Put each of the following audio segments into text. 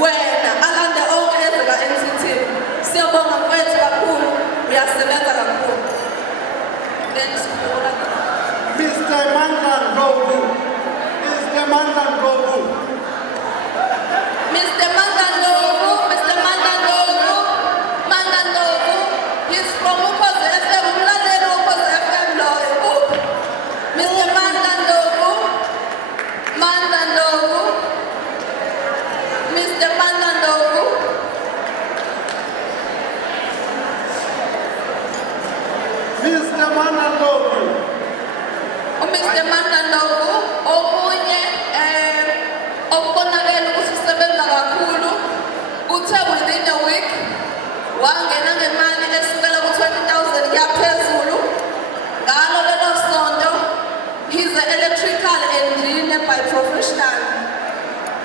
wena alande onke ezeka NCT. Siyabonga mfethu kakhulu, uyasebenza kakhulu. Mr. Mandla Ndlovu. Mr. Mandla Ndlovu. Mr. Mandla Ndlovu, Mr. Mandla Ndlovu, Mandla Ndlovu, he's from Ukhozi FM, umlaleli Ukhozi FM loyo. Mr. Mandla Ndlovu, Mandla Ndlovu, Mr. Mandla Ndlovu. Mr. Mandla Ndlovu. Mr. Mandla Ndlovu, omunye okubonakala ukuthi usebenza kakhulu, uthe within a week wangena ngemali esukela ku-20,000 yaphezulu. Ngalo lelo sonto, he's an electrical engineer by professional.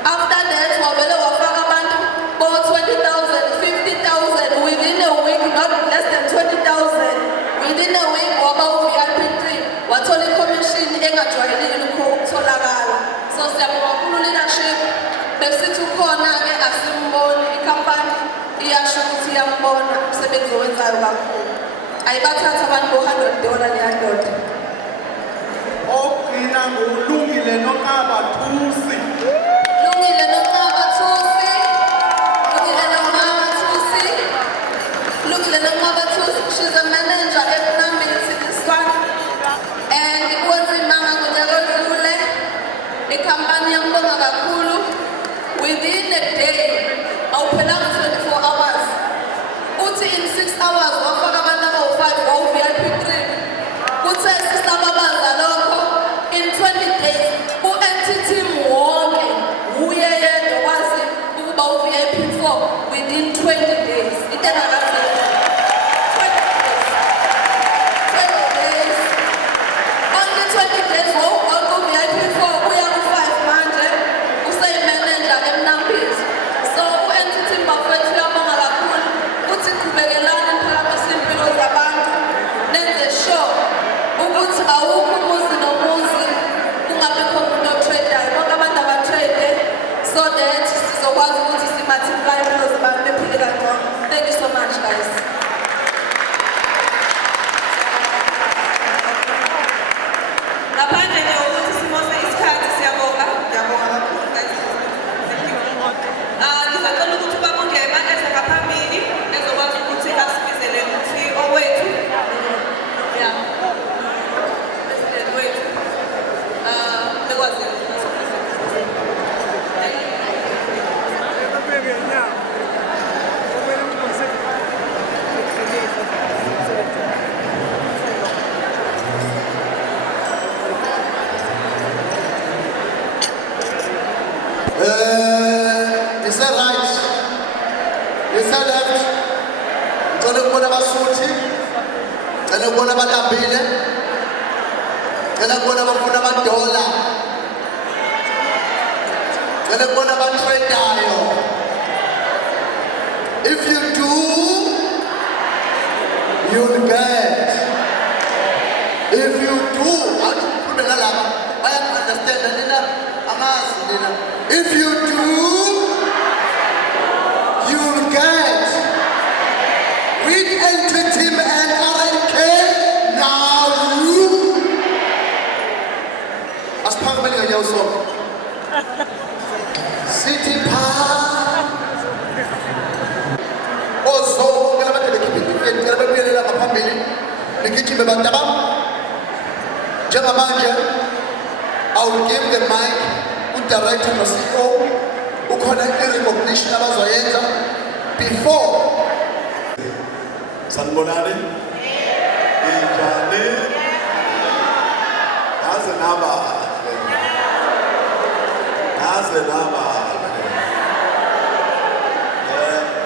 After that, wavele wafaka abantu bo-20,000, 50,000 within a week, not less than 20,000. Within a week, waba u-VIP 3, wathola i-commission engajwayelekile ukutholakala. So siyabonga kakhulu leadership, besithi ukhona-ke asimboni, ikhampani iyasho ukuthi iyambona umsebenzi owenzayo kakhulu. Ayibathatha abantu bo-$100 leya ndoda. Ogcina ngulungile Nonqaba Thusi. Lungile Nonqaba Thusi. Lungile Nonqaba Thusi. Lungile Nonqaba Thusi. She's a manager at Nambili City Squad. And uwenzimanga ngonyaka odlule. Ikhampani yambonga kakhulu. Within a day, awuphelanga 24 hours. Uthi in 6 hours wafaka abantu abawu-5 wawu-VIP 3. Kuthe sisababaza lokho, in 20 days, u-NCT wonke uye yedwa wazi ukuba u-VIP 4 within 20 days. Into engakapheli. 20 days. Only 20 days wawugoqa u-VIP 4 uya ku-5 manje, useyimanager eMnambizi. So u-NCT bafethu uyabonga kakhulu, uthi qhubekelani niphakamise impilo zabantu, nenze sure ukuthi awukho umuzi nomuzi kungabikho umuntu otradeayo, bonke abantu abatrade so that sizokwazi ukuthi simultiply impilo zabantu bephile kangcono. Thank you so much, guys. Ngaphandle nje ukuthi simose isikhathi siyabonga kakhulu guys. Ngizacela ukuthi babongema eze ngaphambili ezokwazi ukuthi asibizele ukuthi owethu President wethu bekwazi Is that right? Is that left? Ngicela ukubona abasuthi. Ngicela ukubona abalambile. Ngicela ukubona abafuna amadola. Ngicela ukubona abatradeayo. If you do, you'll get. If you do, awukhulume nalaba baya-understand nina amazi nina. If you do, you'll get. With NCT and RNK, now you. Asiphambe ngenyawo sonke. City Park. Ozo ngela bathe bekhiphe ifeni ngela bebuyelela ngaphambili. Nikijime bantu bam. Njengamanje, I will give the mic to director no CEO ukhona i-recognition abazoyenza before. Sanibonani? Injani? Naze naba.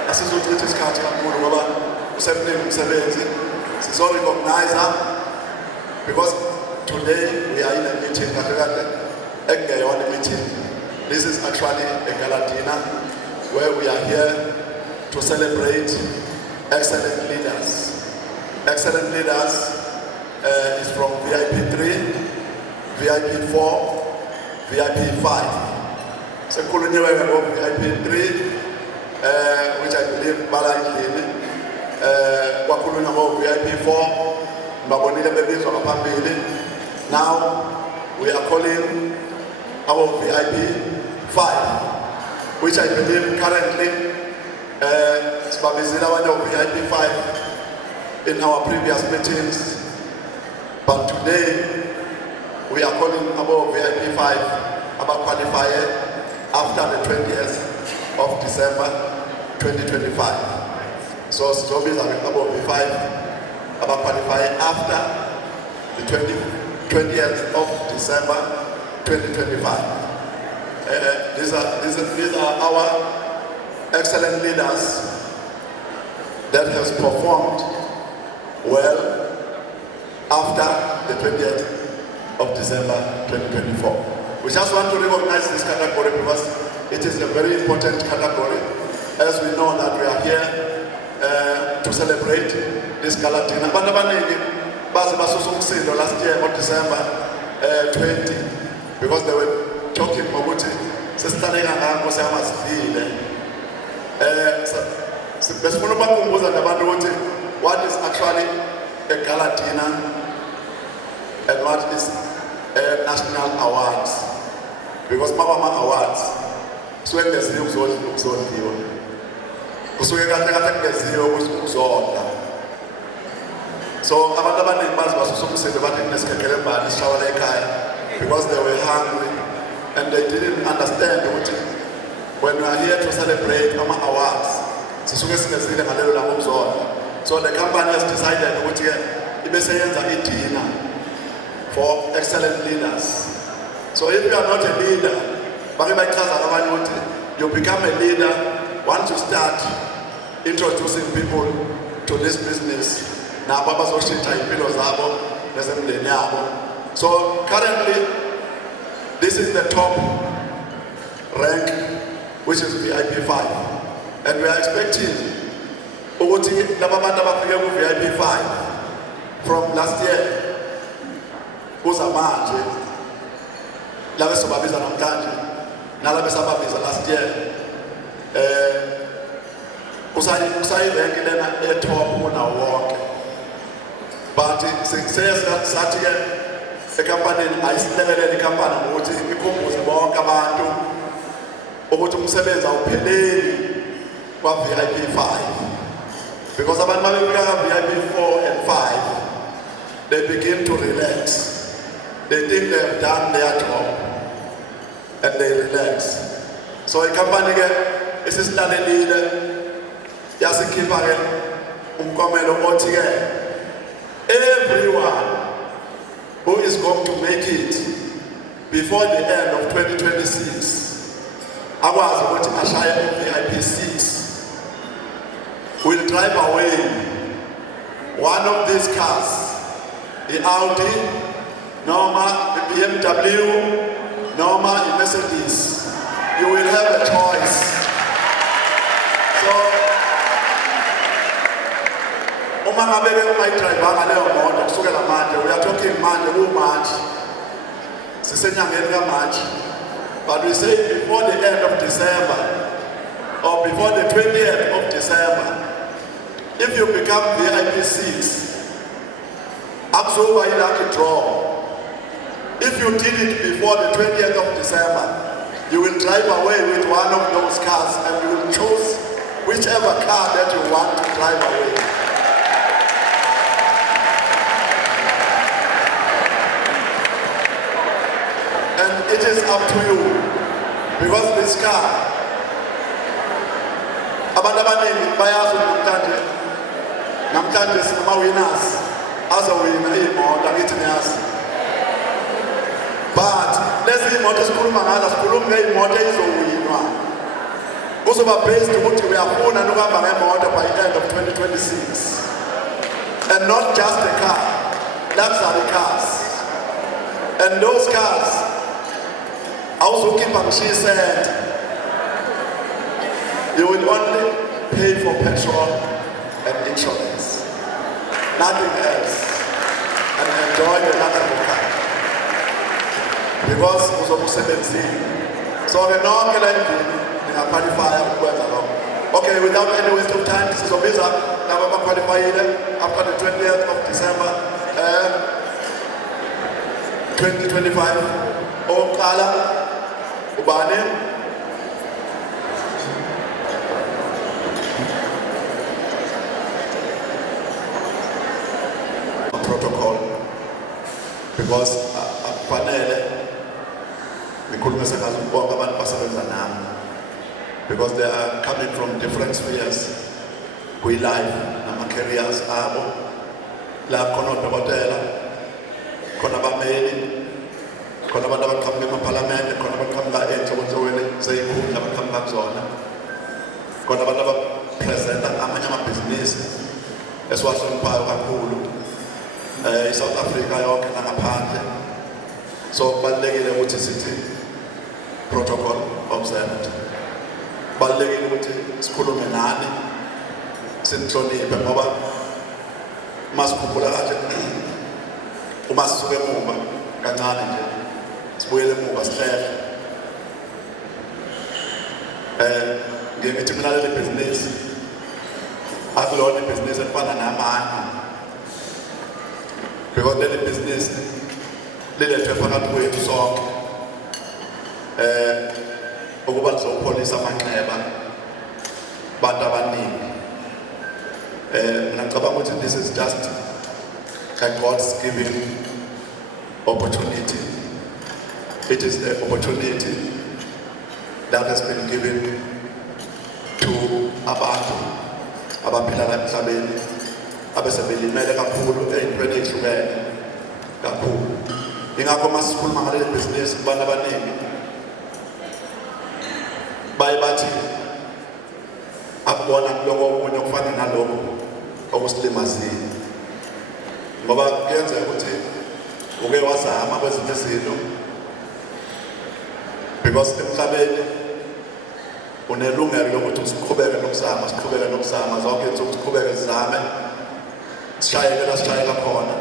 Asizochitha isikhathi kakhulu ngoba usemningi umsebenzi. Sizo-recognize because today we are in a meeting ekungeyona meeting. This is actually a gala dinner where we are here to celebrate excellent leaders. Excellent leaders is from VIP 3, VIP 4, VIP 5. Sekhulunyiwe ngo-VIP 3, which I believe balangile. Kwakhulunywa ngo-VIP 4, babonile bebizwa ngaphambili. Now we are calling our VIP 5, which I believe currently sibabizile abanye VIP 5 in our previous meetings, but today we are calling our VIP 5 about qualifier after the 20th of December 2025. So sizobiza about VIP 5 about qualifier after the 20th of December 2025. These are our excellent leaders that has performed well after the 20th of December 2024. We just want to recognize this category because it is a very important category, as we know that we are here to celebrate this gala dinner. Abantu abaningi baze basusa umsindo last year on December 20, because they were talking ngokuthi sesitaleka ngakho siyamasifile. Besifuna ukubakhumbuza nabantu ukuthi what is actually a gala dinner and what is national awards, because mawama awards kusuke kungeziwe ukuzondliwa, kusuke kahle kahle kungeziwe ukuzondla. So abantu abaningi bazi basusa umsindo bathi kunesikhekhele mbali sishawela ekhaya, because they were hungry and they didn't understand ukuthi when we are here to celebrate our awards sisuke singezile ngalelo labo ukuzondla. So the company has decided ukuthi ke ibe seyenza i-dinner for excellent leaders. So if you are not a leader, you become a leader once you start introducing people to this business. So currently, this is the top rank, which is VIP 5. And we are expecting VIP 5 from last year. Kuzamanje labe sobabiza namhlanje nalabe sababiza last year usayirenki lena etop kunawo wonke, but sathi ke ekampanini ayisilekelele ikampani ngokuthi ikhumbuze bonke abantu ukuthi umsebenzi awupheleli kwa VIP 5, because abantu mabefika ka VIP 4 and 5 they begin to relax. They think they have done their job and they relax. So a company is a standing leader. Yasikipha ke umkomelo othi ke everyone who is going to make it before the end of 2026 akwazi ukuthi ashaye VIP 6 will drive away one of these cars, the Audi, Norma, the BMW, Norma, the Mercedes. You will have a choice. So, we are talking March. But we say before the end of December, or before the 20th of December, if you become VIP 6, Absorber is like a draw. If you did it before the 20th of December, you will drive away with one of those cars and you will choose whichever car that you want to drive away. And it is up to you, because this car, abantu abaningi bayazi namhlanje sinama-winners azowina iy'moto, angithi niyazi. But lezi iy'moto sikhuluma ngazo sikhuluma ngey'moto ey'zowinwa. Kuzoba based ukuthi uyafuna ukuhamba ngemoto by end of 2026. And not just a car, luxury cars. And those cars awuzokhipha ngisho cent. You will only pay for petrol and insurance, nothing else, and enjoy the luxury car. Because So ke nonke la endlini ningaqualify ukwenza lokho. Okay, without any waste of time, sizobiza laba abaqualifyile after the 20th of December 2025. Oqala ubani? Protocol, because akufanele ngikhulume sekazi bonke abantu basebenza nami, because they are coming from different spheres kwi-life nama-careers abo. La khona odokotela, khona abameli, khona abantu abaqhamuka emaphalamende, khona abaqhamuka ey'nhlobonhlobeni zey'khundla abaqhamuka kuzona, khona abantu abapresenta amanye amabhizinisi esiwahloniphayo kakhulu i-South Africa yonke nangaphandle. So kubalulekile ukuthi sithi protocol observed. Kubalulekile ukuthi sikhulume nani, sinihloniphe, ngoba masikhumbula kanje uma sisuke emuva kancane nje sibuyele emuva sihlele. Ngithi mina leli bhizinisi akulona ibhizinisi elifana namanye, because leli bhizinisi lilethwe phakathi kwethu sonke ukuba lizopholisa amanxeba bantu abaningi. Mina ngicabanga ukuthi this is just a God's given opportunity. It is the opportunity that has been given to abantu abaphila la emhlabeni abesebelimele kakhulu ey'ntweni ey'hlukene kakhulu. Ingakho masikhuluma ngaleli bhizinisi kubantu abaningi baye bathi akubona kuloko okunye okufana nalokho okusilimazile, ngoba kuyenzeka ukuthi uke wazama kwezinye izinto, because emhlabeni unelungelo lokuthi siqhubeke nokuzama, zonke insuku siqhubeke sizame, sishayele la sishayela khona.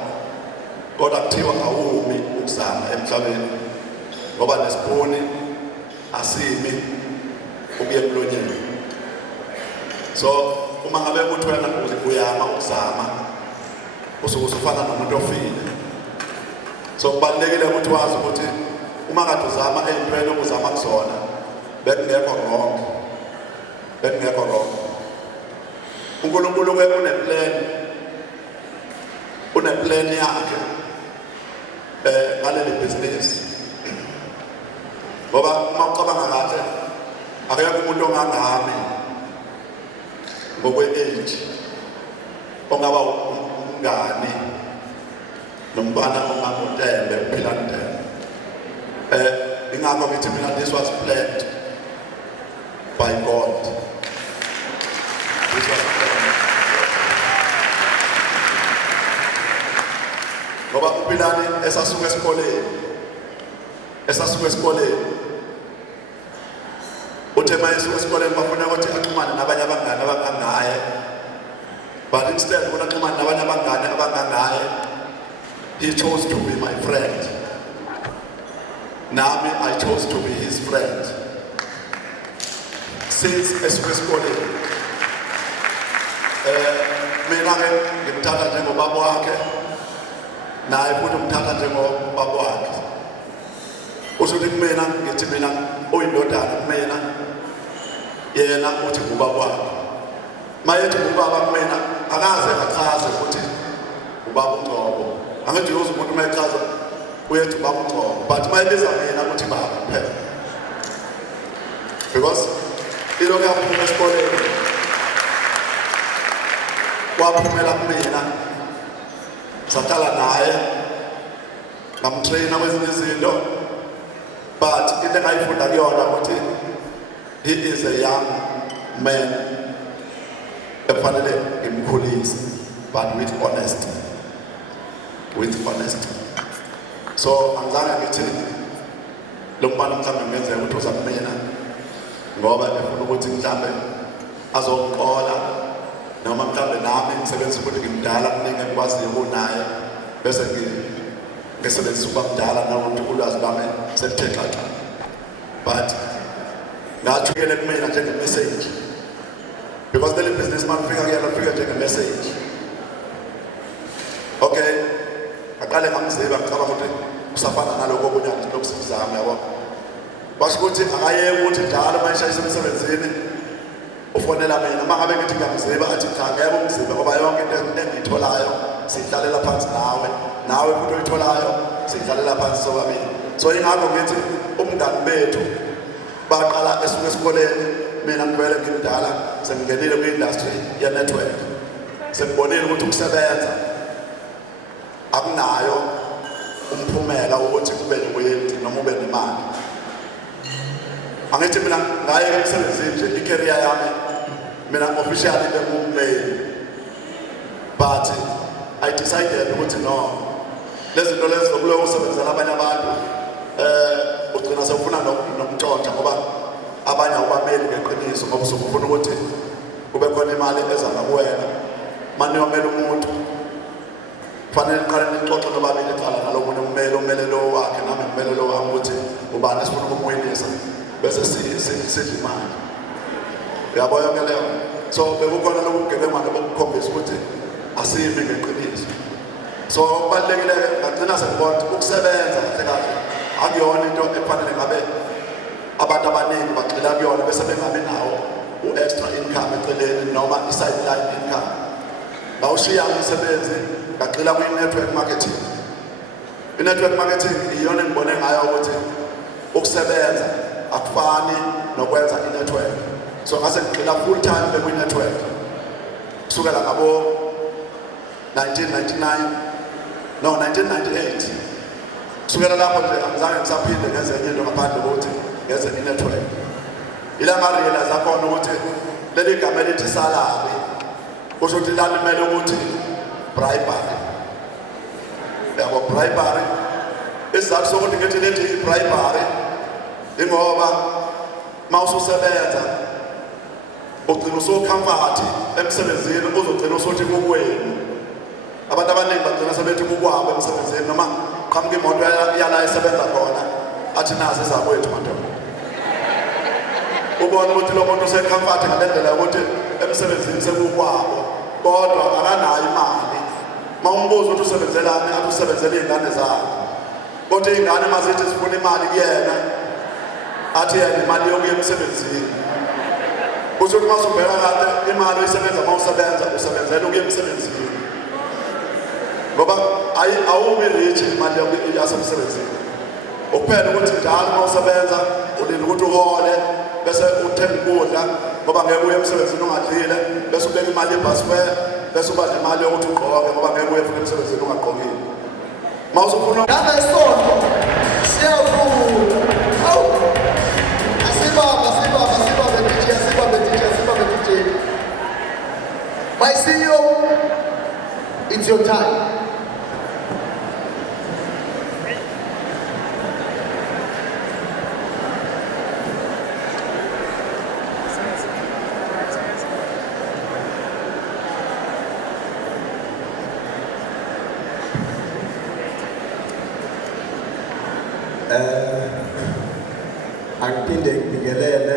Kodwa kuthiwa awumi ukuzama emhlabeni, ngoba nesipuni asimi ukuya emlonyeni. So uma ngabe uthi wena uyama ukuzama, usuke usufana nomuntu ofile. So kubalulekile ukuthi wazi ukuthi uma kade uzama ey'ntweni okuzama kuzona bekungekho wrong. uNkulunkulu une-plan yakhe ngaleli bhizinisi, ngoba uma ucabanga kahle akekho umuntu ongangami ngokwe-age ongaba umngani nomntwana ongamutembe uphila ntembe. Ingakho ngithi mina this was planned by God. This was planned. Ngoba uPilani esasuka esikoleni uthe mayesuka esikoleni bafuna ukuthi axhumane nabanye abangane abangangaye, but instead ukuna axhumane nabanye abangane abangangaye, he chose to be my friend. Nami I chose to be his friend since esuka esikoleni. Mina ke ngimthatha njengobaba wakhe, naye futhi umthatha njengobaba wakhe. Usuthi kumina ngithi mina uyindodana kumina, yena uthi ngubaba wakhe. Mayethi ngubaba kumina akaze achaze ukuthi ubaba uNgcobo. Angithi uyoze umuntu mayechaza uyethi ubaba uNgcobo, but mayebiza mina ukuthi baba kuphela, because ilokhu yaphuma esikoleni waphumela kumina, sahlala naye ngamtraina kwezinye izinto, but into engayifunda kuyona ukuthi he is a young man efanele ngimkhulise, but with honesty. So angizange ngithi lo mbala mhlawumbe ngenzeka ukuthi uza kumina ngoba efuna ukuthi mhlawumbe azoqola, noma mhlawumbe nami ngisebenzisa ukuthi ngimdala kuningi engikwaziyo kunaye, bese ngisebenzisa ukuba mdala nakuthi ulwazi lwami selithe xaxa. But ngathukele kumina njenge-message because leli businessman fika kuyena fika njenge-message. Okay, aqale ngamziba ngicabanga ukuthi usafana naloko okunye lokusizama yabo. Basho ukuthi akayeke ukuthi njalo mayishayisa emsebenzini ufonela mina mangabe ngithi ngiyamziba athi cha ngeke umziba ngoba yonke into engiyitholayo sihlalela phansi nawe futhi oyitholayo sihlalela phansi sobabili. So ingakho ngithi umngani bethu baqala esuke esikoleni mina ngivele ngimdala sengingenile kwi-industry ye-network sengibonile ukuthi ukusebenza akunayo umphumela ukuthi kube nokuyenzi noma ube nemali. Angithi mina ngaye emsebenzini nje i-career yami mina officially bengu-male but I decided ukuthi no lezi zinto lezi zokuloyo usebenzela abanye abantu ugcina sewufuna nokuntshontsha ngoba abanye awubameli ngeqiniso ngoba usufuna ukuthi kube khona imali eza ngakuwena manje uyomela umuntu fanele niqale nixoxe nobabili qala nalo muntu umele lo wakhe nami ngimele lo wami ukuthi ubani esifuna ukumwinisa bese sidla imali. Uyabona ke leyo. So bekukhona lokugebengu bokukhombisa ukuthi asimi ngeqiniso. So kubalekile ngagcina sekubona ukusebenza kahle akuyona into efanele ngabe abantu abaningi bagxila kuyona bese bengabi nawo u-extra income eceleni noma i-sideline income. Ngawushiya umsebenzi ngagxila kwi-network marketing. I-network marketing iyona engibone ngayo ukuthi ukusebenza akufani nokwenza i-network. So ngase ngigxila full time kwi-network kusukela ngabo 1998 kusukela lapho nje angizange ngisaphinde ngenze enye into ngaphandle kokuthi ngenze i-network. Ila ngarealize akhona ukuthi leli gama elithi salary kusho ukuthi lalimele ukuthi bribery. Yabo bribery isizathu sokuthi ngithi lethi bribery ingoba mawususebenza ugcina usocomfort emsebenzini uzogcina usuthi kukwenu. Abantu abaningi bagcina sebethi kukwabo emsebenzini noma qhamuka imoto yala isebenza khona athi nazi ezakwethu madoda. Ubona ukuthi lo muntu usecomfort ngalendlela ukuthi emsebenzini sekukwabo kodwa akanayo imali. Mawumbuza ukuthi usebenzelani athi usebenzela izingane zakhe. Kodwa izingane mazithi zifuna imali kuyena athi yena imali yokuya emsebenzini. Kusho ukuthi masubheka kahle imali oyisebenza mawusebenza usebenzela ukuya emsebenzini. Ngoba awubi rich imali yasemsebenzini. Ukuphela ukuthi njalo mawusebenza ulinda ukuthi uhole bese uthenga ukudla ngoba ngeke uye emsebenzini ungadlile bese ubeka imali yebus fare bese uba nemali yokuthi ugqoke ngoba ngeke uye emsebenzini ungagqokile. Mawusufuna Nabesonto siyavuma. Awu. Asibaba DJ. My CEO, it's your time. Angiphinde ngibingelele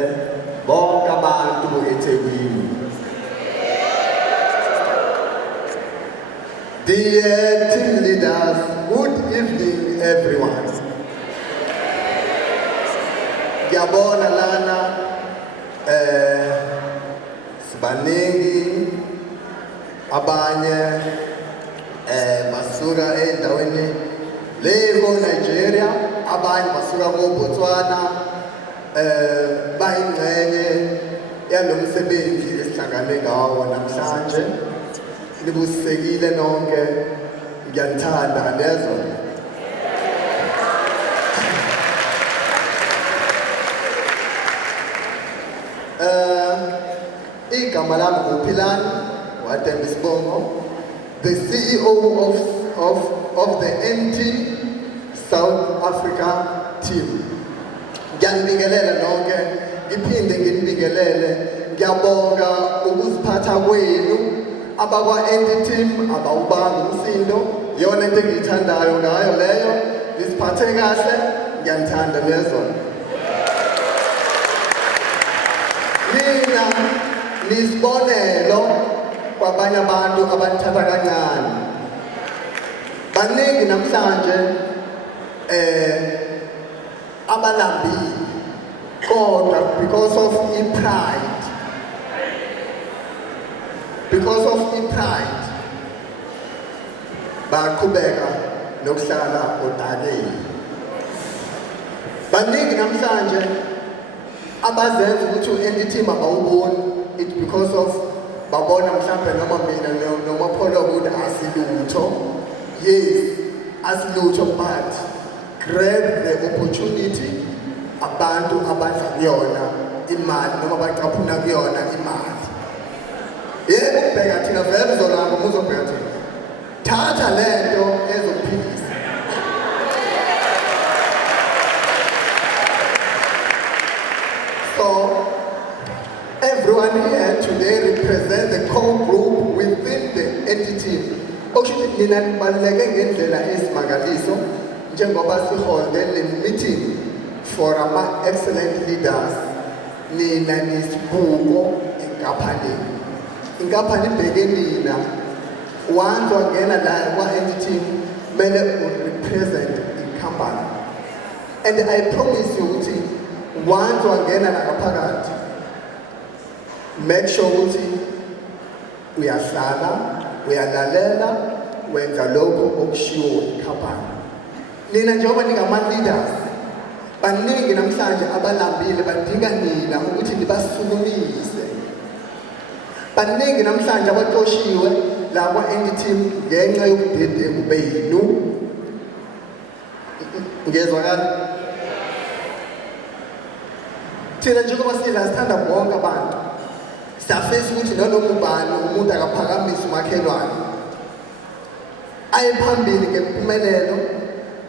bonke abantu eThekwini. Dear team leaders, good evening everyone. Ngiyabona lana sibaningi abanye basuka endaweni leyo Nigeria, abanye basuka koBotswana bayingxenye yalomsebenzi esihlangane ngawo namhlanje. Nibusisekile nonke, ngiyanithanda lezo. Igama lami nguPhilani Wathembisibongo, the CEO of the NT South Africa team. Ngiyanibingelela nonke, ngiphinde nginibingelele. Ngiyabonga ukuziphatha kwenu abakwa-NT team abawubanga umsindo. Yona into engiyithandayo ngayo leyo, nisiphathe kahle, ngiyanithanda lezo. lisibonelo kwabanye abantu abathatha kancane. Baningi namhlanje abalambile kodwa because of pride. Because of pride. Baqhubeka nokuhlala odakeni. Baningi namhlanje abazenza ukuthi u-entity mabawuboni, it's because of babona mhlawumbe noma mina noma Paul ukuthi asilutho. Yes, asilutho, but grab the opportunity abantu abadla kuyona imali noma bacaphuna kuyona imali. Yebo ubheka thina vele uzolamba uzobheka thina. Thatha lento ezophilisa. So everyone here today represents the core group within the entity. Okusho nina nibaluleke ngendlela esimangaliso njengoba siholde le meeting for ama excellent leaders. Nina nisibuko enkampanini. Inkampani ibheke nina. Once wangena la kwa-entity kumele represent i-company. And I promise you ukuthi once wangena la ngaphakathi, make sure ukuthi uyahlala, uyalalela, wenza lokho okushiwo i-company. Nina njengoba ningama-leaders, baningi namhlanje abalambile badinga nina ukuthi nibasukumise. Baningi namhlanje abaqoshiwe la kwa-entity ngenxa yobudedengu benu. Ngezwakala? Thina njengoba sithanda bonke abantu, siyafisa ukuthi nanoma ubani umuntu akaphakamisa umakhelwane aye phambili ngempumelelo.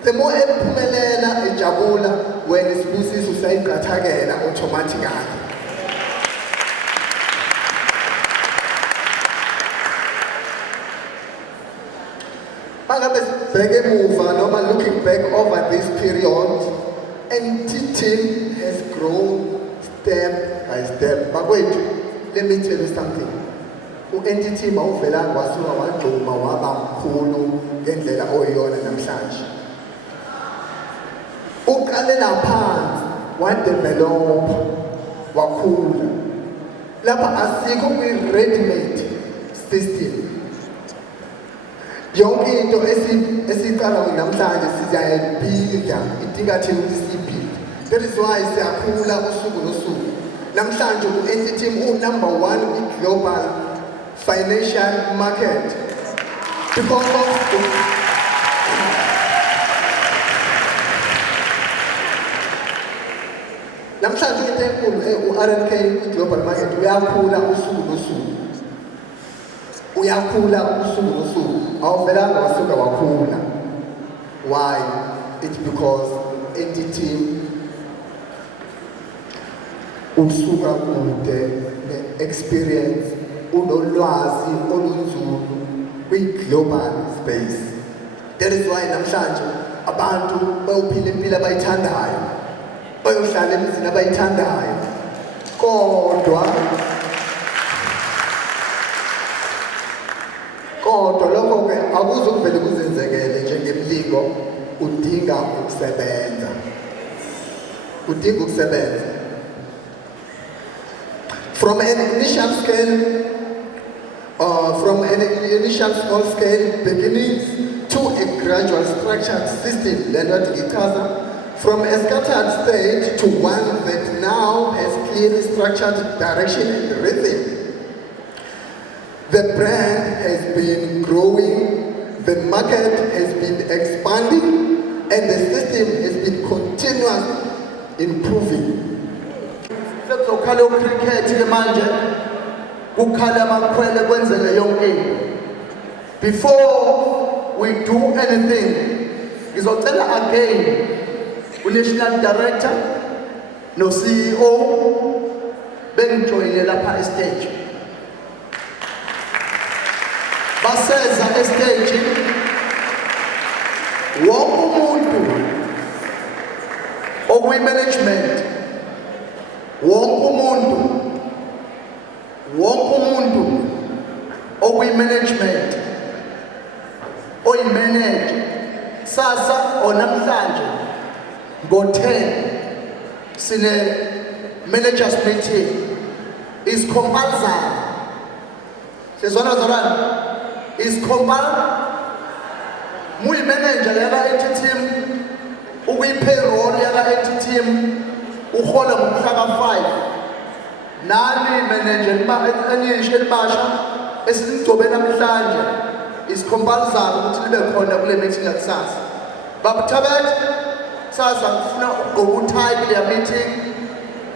The more ephumelela ejabula, wena isibusiso usayiqathakela automatically. Bangabe sibheke emuva noma looking back over this period, entity has grown step by step. Bakwethu, let me tell you something. U-entity mawuvela wasuka wagcuma waba mkhulu ngendlela oyiyona namhlanje. Uqalela phansi wadevelop wakhula. Lapha asikho kwi-ready-made system. Yonke into esiqala namhlanje siyayibuilda idinga thina ukuthi siyibuild. That is why siyakhula usuku nosuku. Namhlanje u-entity number 1 global financial market because of namhlanje into enkulu u-RNK global market uyakhula usuku nosuku. Uyakhula usuku nosuku. Awuvelanga wasuka wakhula. Why? It's because entity usuka kude ne-experience unolwazi olunzulu kwi-global space. That is why namhlanje abantu bayophila impilo abayithandayo, bayohlala emizini abayithandayo, kodwa lokho-ke akuzukuvele kuzenzekele njengemlingo. Udinga ukusebenza. From an initial small scale beginnings to a gradual structured system, from a scattered stage to one that now has clearly structured direction and rhythm. The brand has been growing, the market has been expanding, and the system has been continuously improving. Sekuzokhala cricket ke manje, kukhala amakhwele kwenzeke yonke into. Before we do anything, ngizocela again u-National Director no-CEO bengijoyine lapha estage. Baseza estage wonke umuntu okuyi-management, wonke umuntu, wonke okuyi-management oyi-manager sasa namhlanje ngo-10 sine-managers meeting is compulsory. Sizwana zalana is compulsory. Muyi-manager yaka-80 team ukuyi-payroll yaka-80 team uhola ngomhla ka-5 nani manager enisha elibasha esinigcobe namhlanje is compulsory ukuthi libe khona kule meeting yakusasa. Babuthabet sasa ngifuna ukugqoka uthayi kule meeting.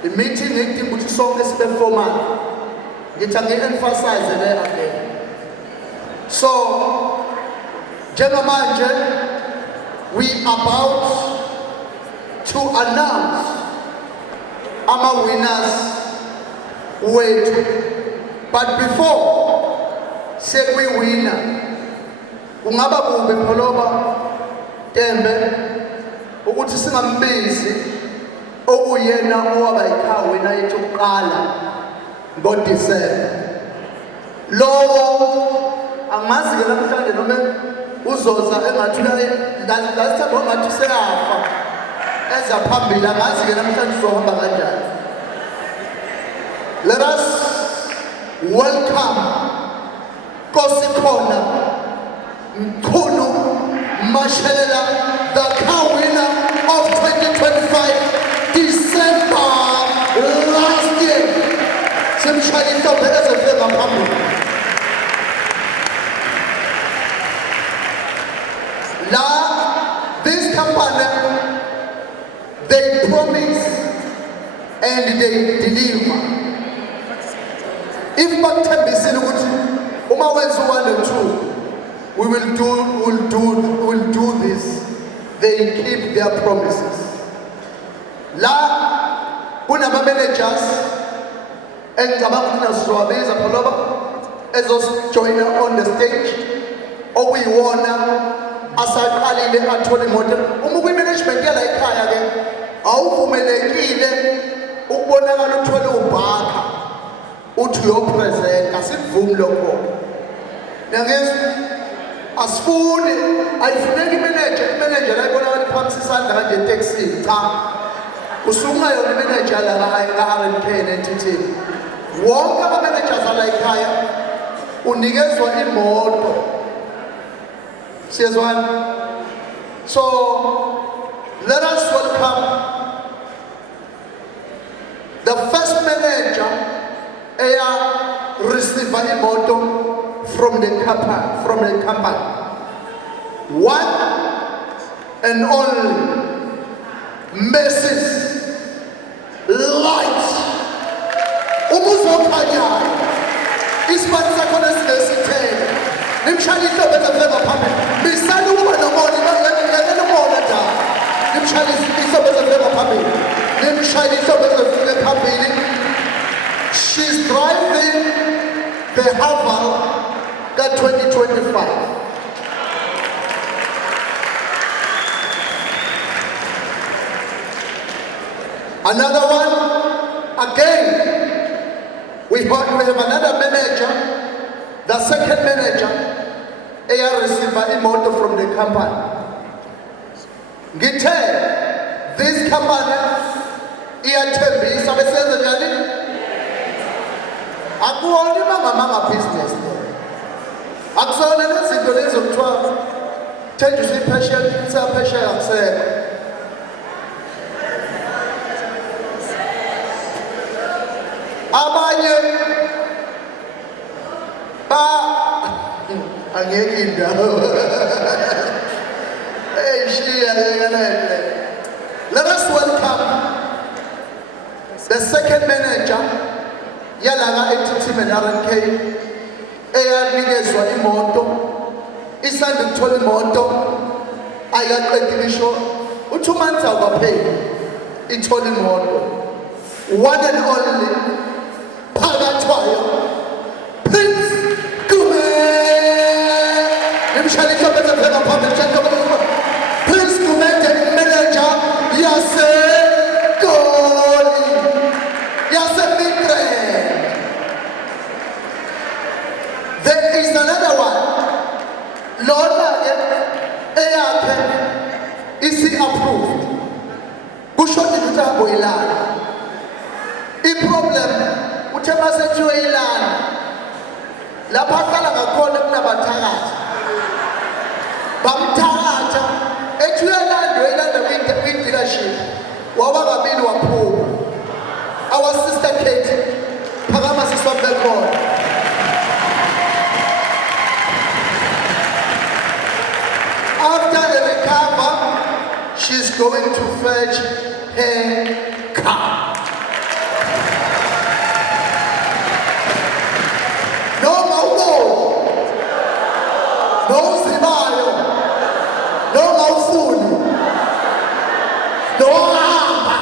The meeting ngidinga ukuthi sonke sibe formal. Ngithi angi-emphasize le again. So njengamanje we about to announce ama-winners wethu, but before sekuyi-winner kungaba kubi pholoba Tembe ukuthi singambizi okuyena owaba yikhawina yethu yokuqala ngoDisemba. Lowo angazi-ke namhlanje noma uzoza engathi lasithemba ongathi useyafa eza phambili, angazi-ke namhlanje uzohamba kanjani. Let us welcome Kosikhona Mkhulu Mashelela, the car winner of 2025 December last year. Simshayisa pheze fika phambili. This company, they promise and they deliver. If bakuthembisile ukuthi uma wenza 1 and 2 we will do this, they keep their promises. Kunama managers engicabanga ukuthi sizowabiza pholoba ezojoina on the stage okuyiwona asaqalile athola imoto. Uma kuyi-management yala ekhaya ke awuvumelekile ukubonakala uthole ubhaka uthi uyopresenta, sikuvumi lokho. Yangizwa asifuni, ayifuneki imanager la ibonakala iphakamisa isandla kanje eteksini, cha. Usungayona imanager la ka-R&K ne-NTT. Wonke ama-managers ala ekhaya unikezwa imoto. Siyezwana? So let us welcome the first manager receive imoto from the company. One and only Mrs. Light Umuzokhanyana. Isibani sakho lesithele. Nimshayisa bese fema phambili. Misana ukuba nomona ngeke nomona da. Nimshayisa bese fema phambili. Nimshayisa bese fika phambili. She's driving the Haval ka 2025. Another one, again, we have another manager, the second manager, receive imoto from the company. Ngithe, this company iyathembisa besenze njani? Akuwona manga business. Akusona lezinto lezo kuthiwa thenjiswa iphesheya akusekho. Abanye angeke indawo. Let us welcome the second manager yalaka eTTM and R&K eyanikezwa imoto isanda ukuthola imoto ayaqeda ngisho u2 months awukapheli ithola imoto. One and only phakathwayo Prince Gume. Nimshayisa bese phela phambili njengoba Prince Gume the manager yaseGoli yaseMidrand. There is a ilana. I-problem uthe masethiwe ilana lapha aqala ngakhona kunabathakathi bamthakatha ethi uyelanda kwi-dealership waba kabili waphuma. Our sister Kate phakama siswa mbekona. After a recover, she's going to fetch her car. No Maubo, no Zibayo, no Maufuni, no Amba.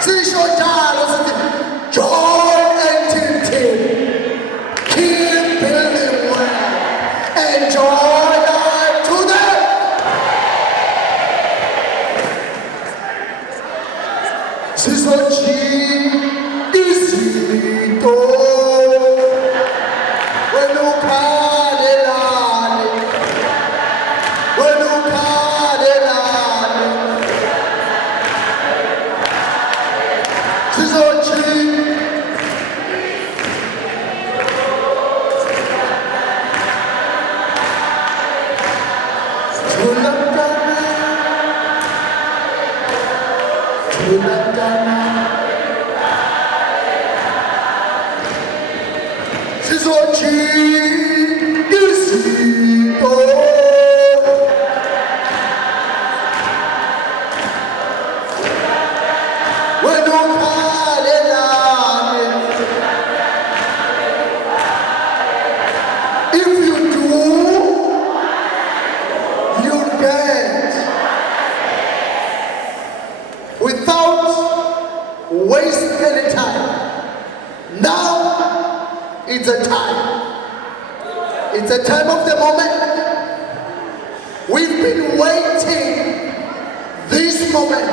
Sishotalo sithi join and team. Keep building well. Enjoy life today. Sisochi isito. When ukhalelane. Sisochi. If you do, you get. Without wasting any time. Now it's a time. It's a time of the moment. We've been waiting this moment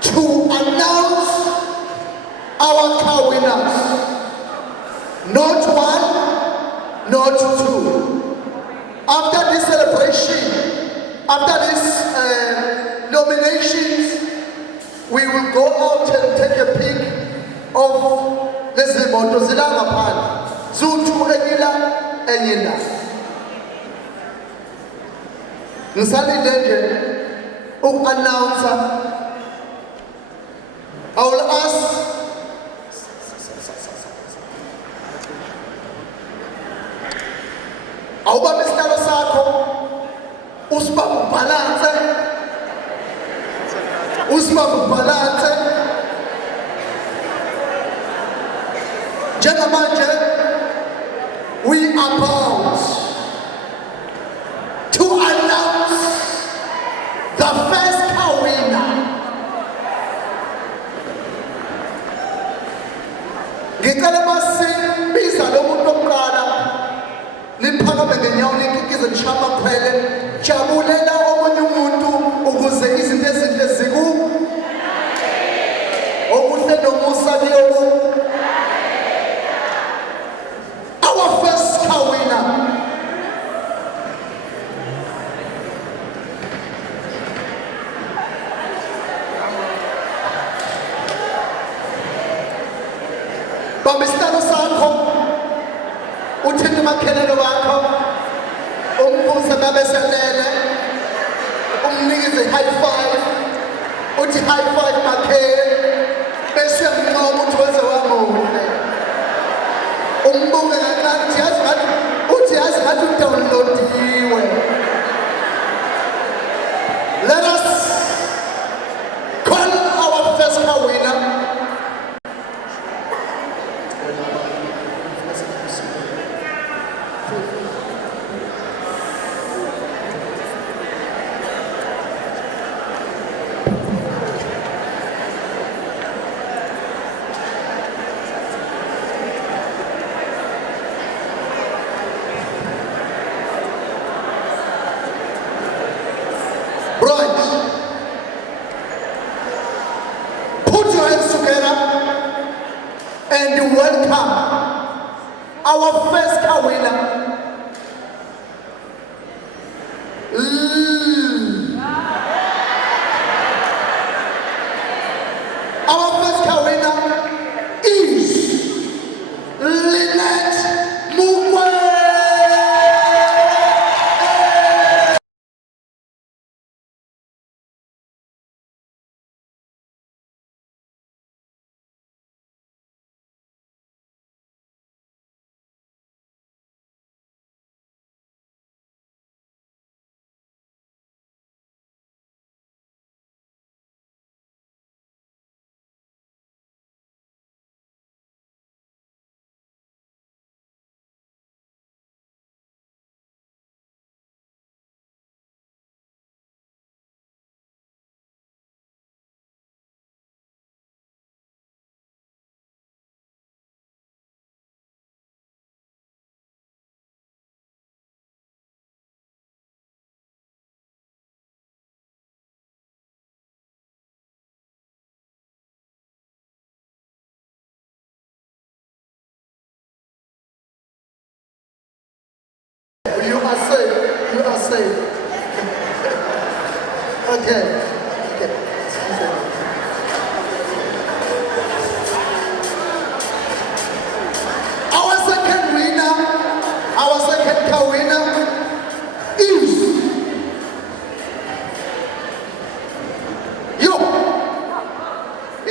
to announce our car winners. Not one, not two. After this celebration, after this nominations, we will go out and take a pic of lezi moto zila ngaphandle. Zutu enyila enyina. Ngisalinde nje uku-announcer. I will ask awubambe isihlalo sakho usibambe ubhalanse. Njengamanje we are about to announce the first car winner. Ngicela masibiza lo muntu omqala liphakame ngenyawo likikize lishama khwele jabulela omunye umuntu ukuze izinto ezinhle ziku okuhle nomusa kuyoku. Our first car winner. Bamba isihlalo sakho uthinte makhelelo wakho umbuze babeselele umnikeze high five uthi high five makhele bese mncoma uthi wenze wamuhle umbuke kancane uthi yazi ngathi udownloadiwe. Let us call our first car winner. Right. Put your hands together and welcome our first car winner.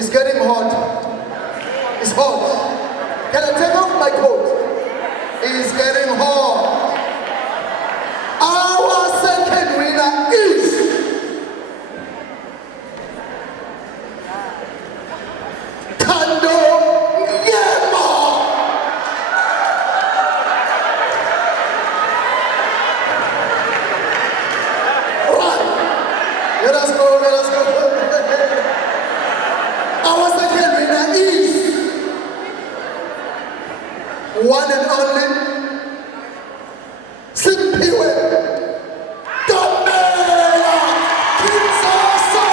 It's getting hot. It's hot. Can I take off my coat? It's getting hot. Our second winner is Kando Yema. Right. Let us go. Our second winner is one and only Simpiwe Domela Kinsoso.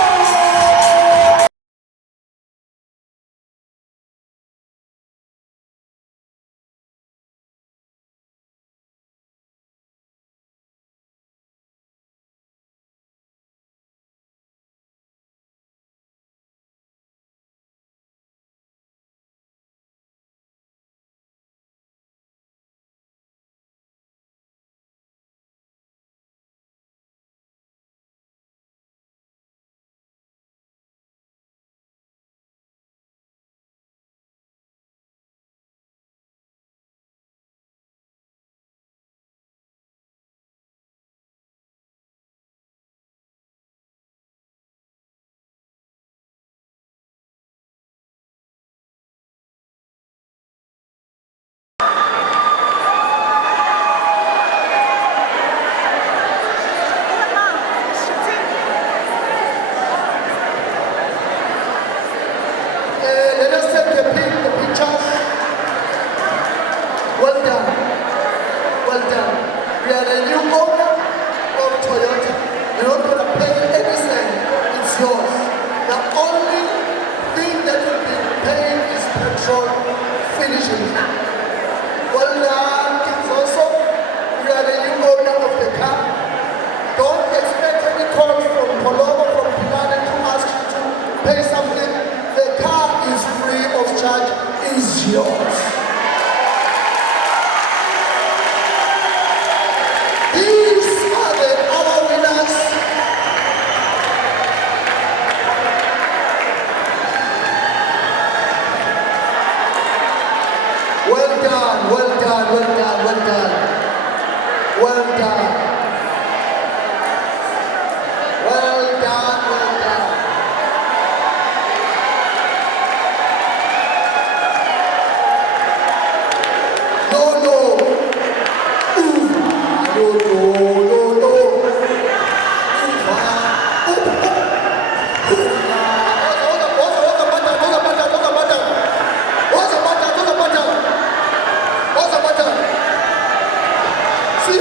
Let us take the pictures. Well done. Well done. We are the new owner of Toyota. You're not going to pay any cent. It's yours. The only thing that will be paying is petrol finishing. Well done, Kinsoso. You are the new owner of the car. Don't expect any call from Polomo, from Pilane to ask you to pay something. The car is free of charge, is yours. These are our winners. Well done, well done, well done, well done. Well done. Well done, well done. No. Ooh. No. What's the matter? See,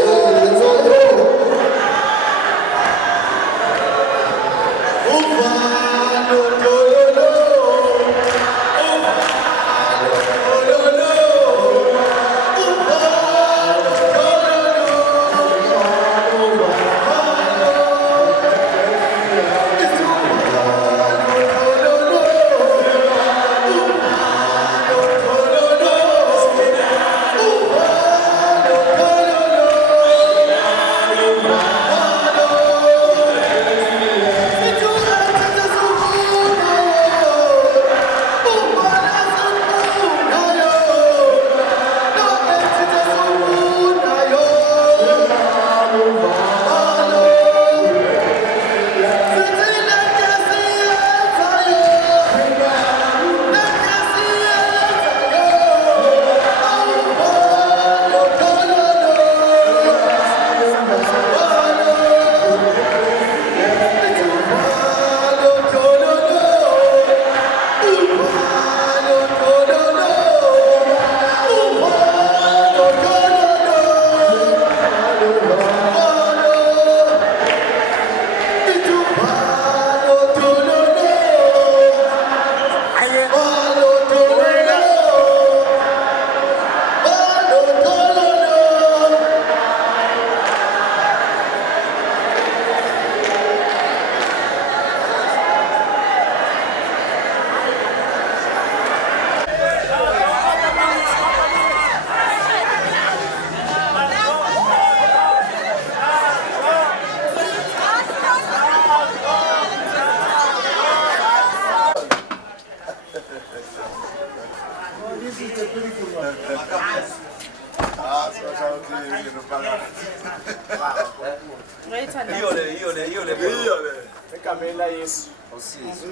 Awusize.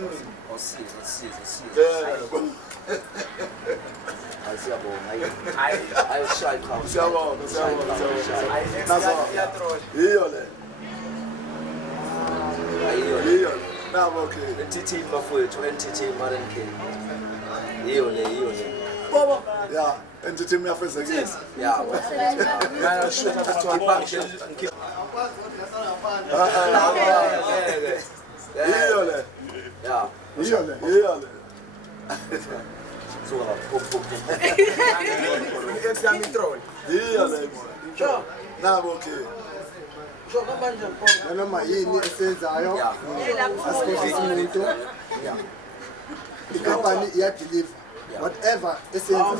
Yebo. Siyabonga. Ayishaya ikhawu. Siyabonga. Nazo. Iyo le. Iyo. Nabo ke. NTT bafowethu, NTT RNK. Iyo le. Baba. Yeah, entity miyafezekisa. Yeah. Iyo le. Yeah. Iyo le. Iyo le. Nabo ke. nanoma yini esenzayo asikhohlisi umuntu ikampani iyadeliver whatever esenza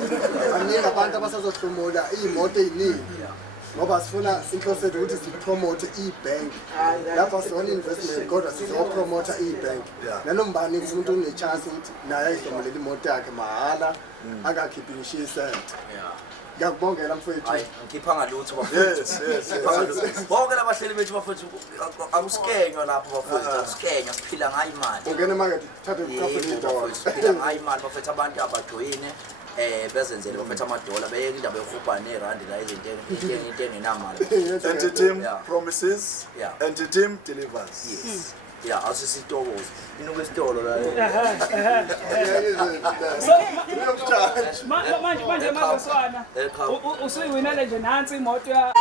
baningi abantu abasazohlomula iy'moto ey'ningi ngoba sifuna inhloso yethu ukuthi sipromote i-bank lapha sona investment kodwa sizopromotha i-bank nanoma bani umuntu une-chance ukuthi naye ayihlomulela imoto yakhe mahhala angakhiphi ngisho isente ngiyakubongela mfowethu Ngikhipha ngalutho bafowethu. Bonke labahleli bethu bafowethu akusikenywa lapho bafowethu, akusikenywa siphila ngayo imali. ungena emakethe thathe Bafowethu siphila ngayo imali bafowethu abantu abajoyine bezenzele bafowethu amadola beyeke indaba yokuhubha nerandi la izinto engenamali. Entity promises. Yeah. Entity delivers. Yes. Yeah, asisitokoza. Inokwesitolo la. Manje mazoswana usuyiwinele nje nansi imoto ya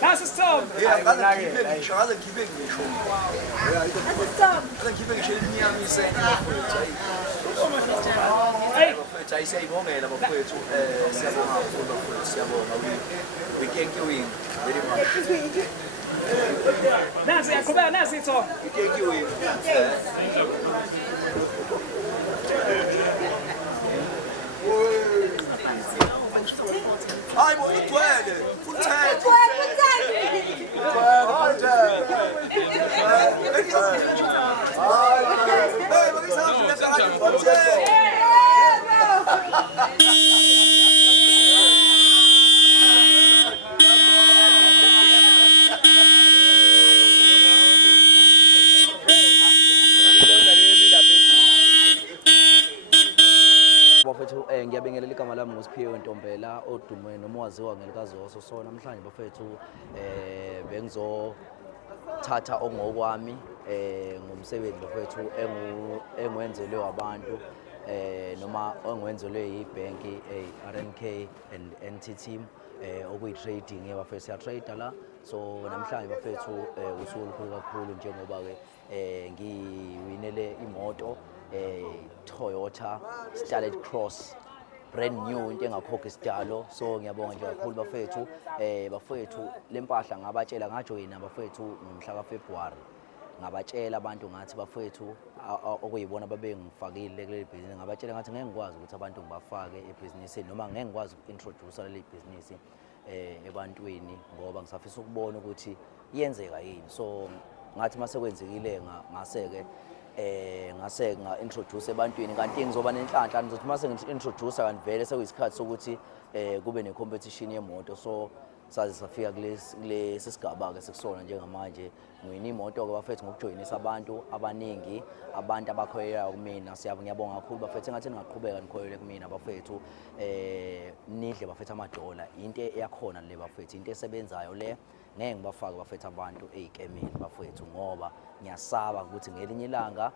nasi sithombe Siyabongela bafowethu, siyabonga kakhulu bafowethu, siyabonga. We thank you very much. nasi yaqhubeka nasi ithombe We thank you. Hayi bo igcwele uthethe. Hey, bakisana bafethu ngiyabingelela igama lami nguSiphiwe Ntombela odume noma waziwa ngelikaZoso. So namhlanje bafethu bengizothatha ongokwami ngomsebenzi bafethu engwenzelwe abantu noma engwenzelwe yibhenki RNK and NTT okuyi-trading bafethu siya-trade la. So namhlanje bafethu usuku olukhulu kakhulu njengoba ke ngiwinele imoto Toyota Starlet Cross brand new into engakhokha isidalo. So ngiyabonga nje kakhulu bafethu bafethu lempahla ngabatshela ngajoyina bafethu ngomhla kaFebruary ngabatshela abantu ngathi bafethu okuyibona babengifakile kule business ngabatshela ngathi ngeke ngikwazi ukuthi abantu ngibafake ebhizinisini noma ngeke ngikwazi uku-introduce leli business ebantwini ngoba ngisafisa ukubona ukuthi iyenzeka yini. So ngathi mase kwenzekile ngaseke nga-introduce ebantwini kanti ngizoba nenhlanhla ngizothi mase ngi-introduce kanti vele sekuyisikhathi sokuthi kube ne-competition yemoto. So saze safika kulesi sigaba-ke sekusona njengamanje ngiyini imoto-ke bafethu ngokujoyinisa abantu abaningi abantu abakhoyelayo kumina. Ngiyabonga kakhulu bafethu engathi ningaqhubeka nikhoyele kumina bafethu nidle bafethu amadola into eyakhona le bafethu into esebenzayo le ngeke ngibafake bafethu abantu ey'kemeni bafethu ngoba ngiyasaba ukuthi ngelinye ilanga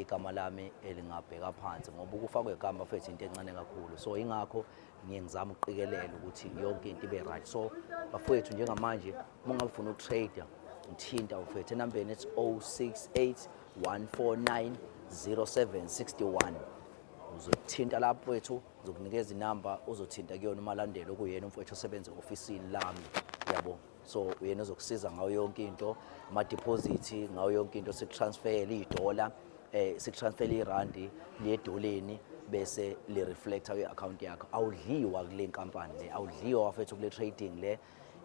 igama lami lingabheka phansi ngoba ukufa kwegama bafethu into encane kakhulu. So ingakho ngiyengizama ukuqikelela ukuthi yonke into ibe right. So bafethu njengamanje uma ngabe ufuna ukutrade ngithinta bafethu enambeni ethi 068 149 0761 uzothinta lapho wethu uzokunikeza inamba uzothinta kuyona umalandela okuyena umfowethu osebenza ofisini lami yabo. So uyena ozokusiza ngayo yonke into ama-deposit ngayo yonke into sikutransferele idola sikutransferele irandi liyedoleni bese li-reflecta kwi-account yakho. Awudliwa kule nkampani le awudliwa wafethu kule trading le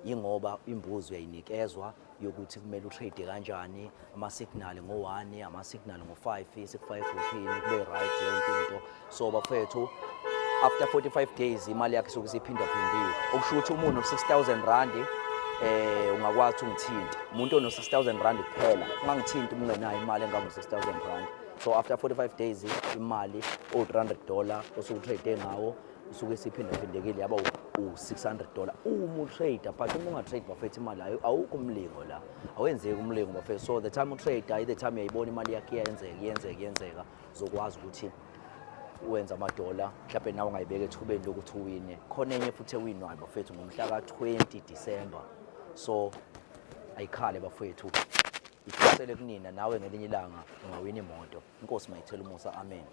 ingoba imbuzi uyayinikezwa yokuthi kumele utrade kanjani, ama-signal ngo-1, ama-signal ngo-5, sik-5 uphini kube right yonke into. So bafethu after 45 days imali yakhe isuke isiphindaphindiwe, okusho ukuthi umuntu no-6,000 rand ungakwazi ukuthi ungithinte. Umuntu ono-6,000 rand kuphela ungangithinti uma ungenayo imali engango-6,000 rand. So after 45 days imali $300 osuke utrade ngawo usuke isiphindaphendekile yaba $600 uma utrader. But uma ungatrade bafethu imali awukho umlingo la, awenzeki umlingo bafethu. So the time utrader the time uyayibona imali yakhe iyenzeka uzokwazi ukuthi wenza amadola mhlawumbe nawe ungayibeka ethubeni lokuthi uwine. Khona enye futhi ewinwayo bafethu ngomhla ka-20 December. So ayikhale bafethu, iphasele kunina nawe ngelinye ilanga ungawina imoto. Inkosi mayithele umusa, amen.